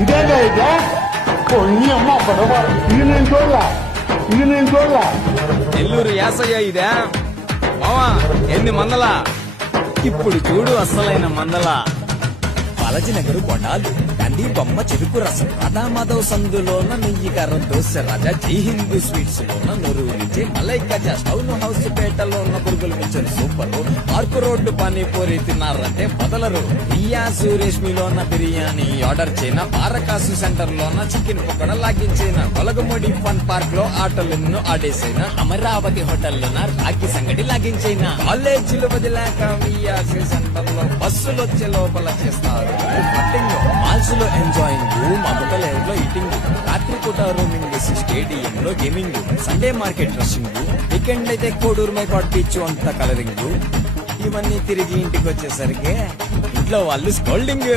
ఇదేగా ఇదే నీ అమ్మ పడవ ఇది నేను చూడలా నెల్లూరు యాసయ్య ఇదే మావా ఎన్ని మందలా ఇప్పుడు చూడు అస్సలైన మందలా బాలాజీనగర్ బొండాలు గండి బొమ్మ చెరుకు రసం రాధామాధవ్ సందులోన నెయ్యి కారం దోశ రాజా జై హిందూ స్వీట్స్ లోన నొరూరిచే మలై కజా టౌన్ హౌస్ పేటలో ఉన్న పురుగులు మించిన సూపర్ పార్క్ రోడ్డు పానీపూరి తిన్నారంటే బదలరు రియాసు రేష్మిలోన బిర్యానీ ఆర్డర్ చేయన పారకాసు సెంటర్ లోన చికెన్ పకోడ లాగించిన కొలగమూడి ఫన్ పార్క్ లో ఆటోలను ఆడేసిన అమరావతి హోటల్లోన రాగి సంగడి లాగించిన కాలేజీలు వదిలాక వియాసి సెంటర్ లో బస్సులు వచ్చే లోపల చేస్తారు మాల్స్ లో ఎంజాయింగ్ మమతలేర్ లో ఈటింగ్ రాత్రిపూట రూమింగ్ స్టేడియం లో gaming Sunday market rushing weekend అయితే కోడూరు మైపాట్ బీచ్ అంతా కలరింగ్ ఇవన్నీ తిరిగి ఇంటికి వచ్చేసరికి ఇంట్లో వాళ్ళు స్కోల్డింగ్